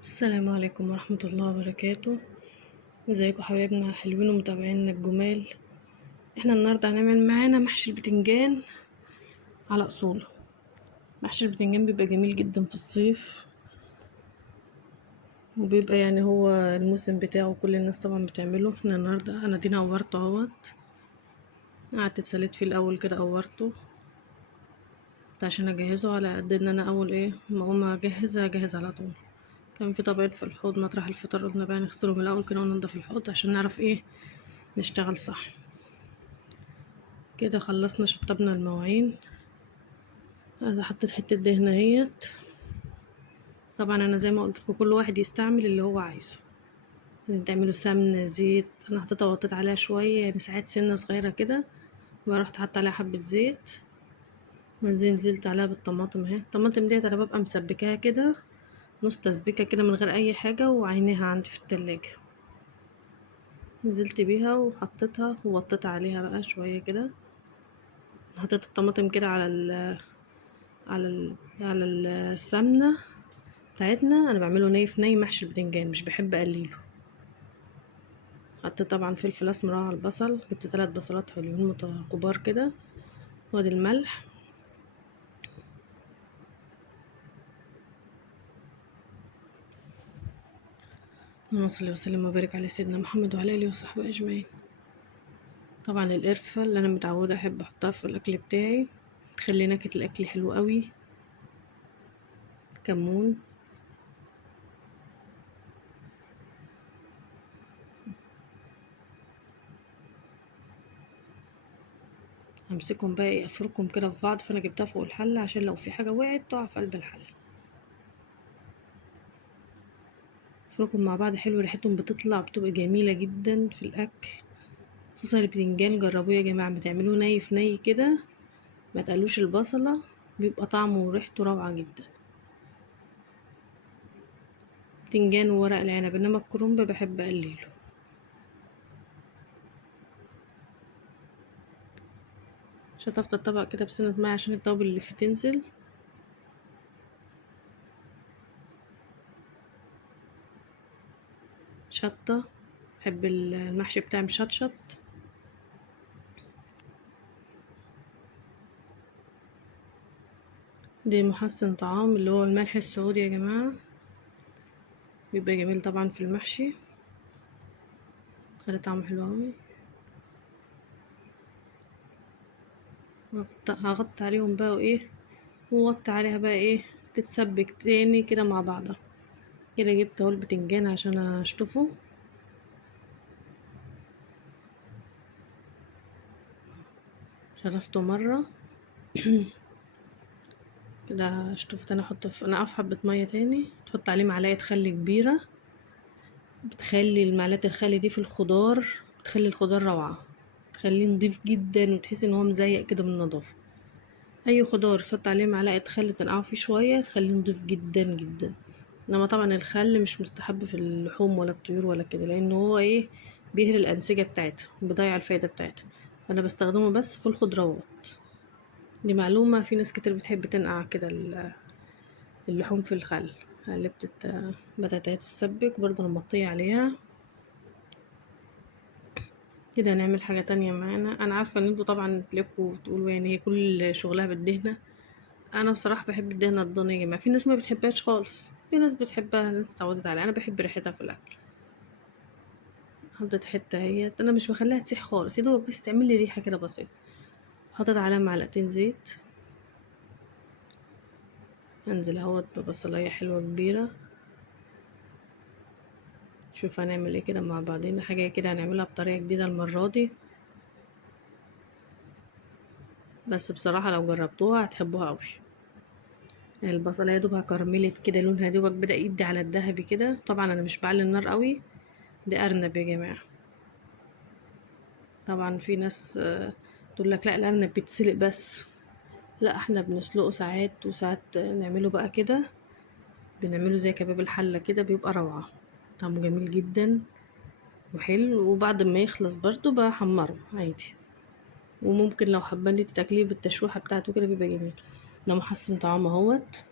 السلام عليكم ورحمة الله وبركاته. ازيكم حبايبنا حلوين ومتابعينا الجمال. احنا النهاردة هنعمل معانا محشي البتنجان على اصوله. محشي البتنجان بيبقى جميل جدا في الصيف، وبيبقى يعني هو الموسم بتاعه، كل الناس طبعا بتعمله. احنا النهاردة انا دينا قورته اهوت، قعدت اتسليت فيه الاول كده قورته عشان اجهزه على قد ان انا اول ما اقوم اجهز على طول. كان في طبقين في الحوض مطرح الفطار، قلنا بقى نغسلهم الاول كده وننضف الحوض عشان نعرف نشتغل صح. كده خلصنا شطبنا المواعين. انا حطيت حته دهنه اهيت. طبعا انا زي ما قلت لكم كل واحد يستعمل اللي هو عايزه، لازم تعملوا سمنه زيت. انا حطيتها وطيت عليها شويه، يعني ساعات سنه صغيره كده، ورحت حاطه عليها حبه زيت، نزلت عليها بالطماطم اهي. الطماطم ديت انا ببقى مسبكاها كده نص تسبيكه كده من غير اي حاجه، وعينيها عندي في التلاجة. نزلت بيها وحطيتها ووطيت عليها بقى شويه كده. حطيت الطماطم كده على السمنه بتاعتنا. انا بعمله ني في ني محشي البتنجان، مش بحب اقليله. حطيت طبعا فلفل اسمر على البصل، جبت 3 بصلات حلوين كبار كده، وادي الملح. اللهم صل وسلم وبارك على سيدنا محمد وعلى اله وصحبه اجمعين. طبعا القرفه اللي انا متعوده احب احطها في الاكل بتاعي، تخلي نكهه الاكل حلو قوي. كمون. همسكهم بقى افركهم كده في بعض، فانا جبتها فوق الحله عشان لو في حاجه وقعت تقع في قلب الحله. افركهم مع بعض حلو، ريحتهم بتبقى جميله جدا في الاكل. خصوصا البتنجان، جربوه يا جماعه، بتعملوه ني في ني كده، ما تقلوش البصله، بيبقى طعمه وريحته روعه جدا. بتنجان وورق العنب، انما الكرنب بحب اقليله. شطفت الطبق كده بسنة ماء عشان التوابل اللي فيه تنزل. شطة، بحب المحشي بتاعي مشطشط. دي محسن طعام اللي هو الملح السعودي يا جماعة، بيبقى جميل طبعا في المحشي، خلي طعمه حلو اوي. هغطي عليهم بقى ووطي عليها بقى تتسبك تاني كده مع بعضها. كده جبت اهو البتنجان عشان اشطفه. شطفته مرة كده، شطفت. انا انا حبة مية تاني، تحط عليه معلقة خل كبيرة. بتخلي المعلقة الخل دي في الخضار، بتخلي الخضار روعة، تخليه نضيف جدا، وتحسي ان هو مزيق كده من النظافة. اي خضار تحط عليه معلقة خل تنقعه فيه شوية تخليه نضيف جدا جدا. انما طبعا الخل مش مستحب في اللحوم ولا الطيور ولا كده، لانه هو بيهري الانسجة بتاعتها وبيضيع الفايدة بتاعتها. انا بستخدمه بس في الخضروات. دي معلومة، في ناس كتير بتحب تنقع كده اللحوم في الخل. قلبت بدأت تتسبك برضه، انا مغطية عليها. كده هنعمل حاجة تانية معانا. انا عارفة ان انتوا طبعا تلاقوا تقولوا يعني هي كل شغلها بالدهنة. انا بصراحة بحب الدهنة الضانية يا جماعة، في ناس ما بتحبهاش خالص، في ناس بتحبها، ناس اتعودت عليها. انا بحب ريحتها في الاكل. حطيت حتة اهيت، انا مش بخليها تسيح خالص، يا دوبك بس تعمل لي ريحة كده بسيطة. حطيت عليها معلقتين زيت. هنزل اهوت ببصلاية حلوة كبيرة. شوف هنعمل ايه كده مع بعضين، حاجة كده هنعملها بطريقة جديدة المرة دي، بس بصراحة لو جربتوها هتحبوها قوي. البصلة يا دوبها كرملت كده، لونها يا دوبك بدأ يدي على الذهبي كده. طبعا انا مش بعلي النار قوي، ده ارنب يا جماعة. طبعا في ناس تقول لك لا الارنب بيتسلق بس، لا احنا بنسلقه ساعات وساعات نعمله بقى كده، بنعمله زي كباب الحلة كده، بيبقى روعة، طعمه جميل جدا وحلو. وبعد ما يخلص برضو بحمره عادي، وممكن لو حباني تاكليه بالتشويحة بتاعته كده بيبقى جميل. ده محسن طعامه اهوت.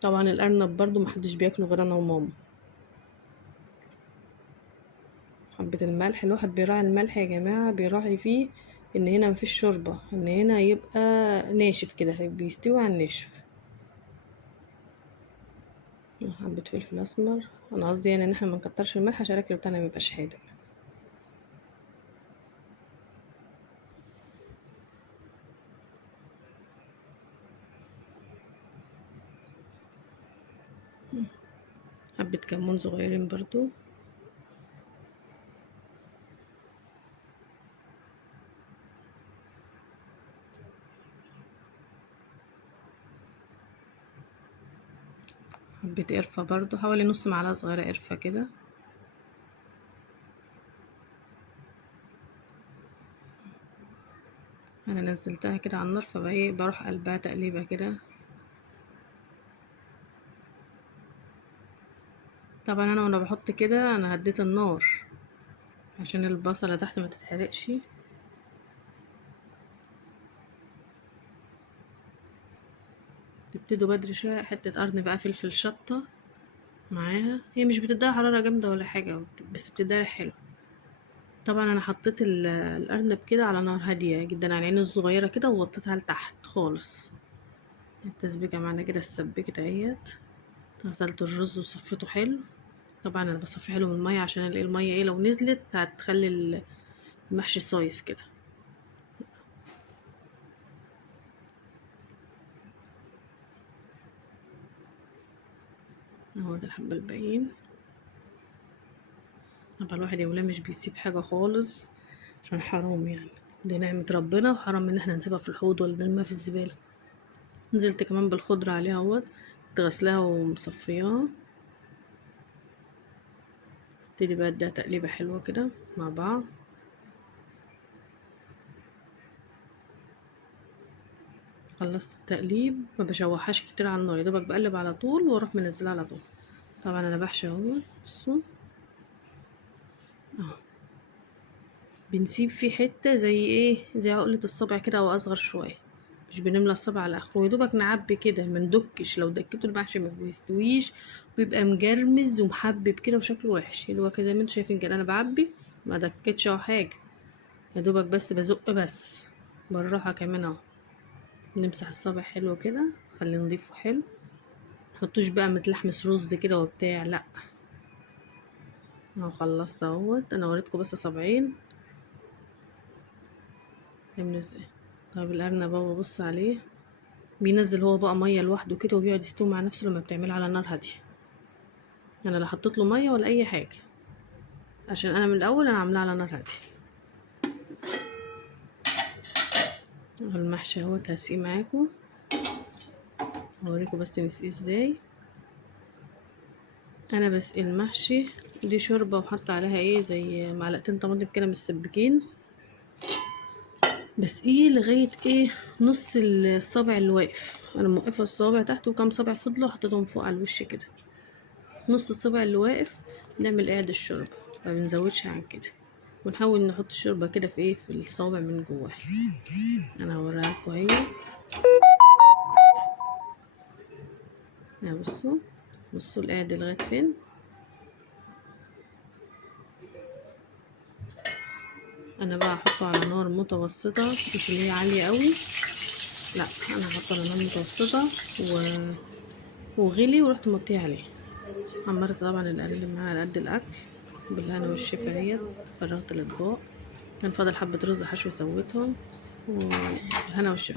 طبعا الارنب برضو محدش بياكله غير انا وماما. حبة الملح، الواحد بيراعي الملح يا جماعة، بيراعي فيه ان هنا مفيش شوربة، ان هنا يبقى ناشف كده، بيستوي على الناشف. حبة فلفل اسمر، انا قصدي يعني ان احنا منكترش الملح عشان الاكل بتاعنا ميبقاش حادق. حبة كمون صغيرين برضو. حبة قرفة برضو، حوالي نص معلقة صغيرة قرفة كده. انا نزلتها كده على النار، فبقى ايه بروح قلبها تقليبة كده. طبعا انا وانا بحط كده انا هديت النار عشان البصلة تحت ما تتحرقش. تبتدوا بدري شوية، حتة قرن بقى فلفل شطة معاها، هي مش بتديها حرارة جامدة ولا حاجة، بس بتديها ريحة حلو. طبعا انا حطيت الارنب كده على نار هادية جدا على العين الصغيرة كده، ووطيتها لتحت خالص. التسبيكة معانا كده اتسبكت اهيت. غسلت الرز وصفيته حلو. طبعا انا بصفي حلو من المية عشان الاقي المية ايه لو نزلت هتخلي المحشي صايص كده. اهو ده الحبة الباقيين. طبعا الواحد يا ولاد مش بيسيب حاجة خالص عشان حرام يعني، دي نعمة ربنا وحرام ان احنا نسيبها في الحوض ولا نرميها في الزبالة. نزلت كمان بالخضرة عليها اهوت، غسلاها ومصفياها. ابتدي بقى اديها تقليبة حلوة كده مع بعض. خلصت التقليب، ما بشوحهاش كتير على النار، يا دوبك بقلب على طول واروح منزلها على طول. طبعا انا بحشي اهو، بصوا اهو. بنسيب فيه حتة زي ايه، زي عقلة الصبع كده او اصغر شوية، مش بنملى الصبع على اخره، يا دوبك نعبي كده ما ندكش، لو دكته المحشي ما بيستويش، ويبقى مجرمز ومحبب كده وشكله وحش. اللي هو كده زي ما انتوا شايفين كده انا بعبي، ما دكتش او حاجة، يا دوبك بس بزق بس بالراحة كمان اهو. نمسح الصبع حلو كده، خليه نضيفه حلو، محطوش بقى متلحمس رز كده وبتاع، لا. اهو خلصت اهوت، انا وريتكم بس صبعين عامل ازاي. طيب الارنب اهو ببص عليه، بينزل هو بقى ميه لوحده كده وبيقعد يستوي مع نفسه لما بتعمله على نار هاديه. انا لا حطيت له ميه ولا اي حاجه، عشان انا من الاول انا عاملاه على نار هاديه. اهو المحشي اهوت هسقيه معاكم، هوريكم بس نسقيه ازاي. انا بسقي المحشي دي شوربه وحط عليها ايه زي معلقتين طماطم كده مسبكين، بسقيه لغايه ايه نص الصابع اللي واقف. انا موقفه الصوابع تحت وكام صابع فضلوا حطيتهم فوق على الوش كده، نص الصابع اللي واقف. نعمل قاعد الشوربه، ما بنزودش عن كده، ونحاول نحط الشوربه كده في ايه في الصوابع من جوه. انا هوريها لكم اهي. بصوا بصوا القاعد لغايه فين. انا بقى احطه على نار متوسطه، مش اللي هي عاليه قوي، لا انا هحطه على نار متوسطه وغلي ورحت مطيه عليه. حمرت طبعا القليل معاه على قد الاكل. بالهنا والشفا اهيت. فرغت الاطباق، كان فاضل حبه رز حشو سويتهم، والهنا والشفا.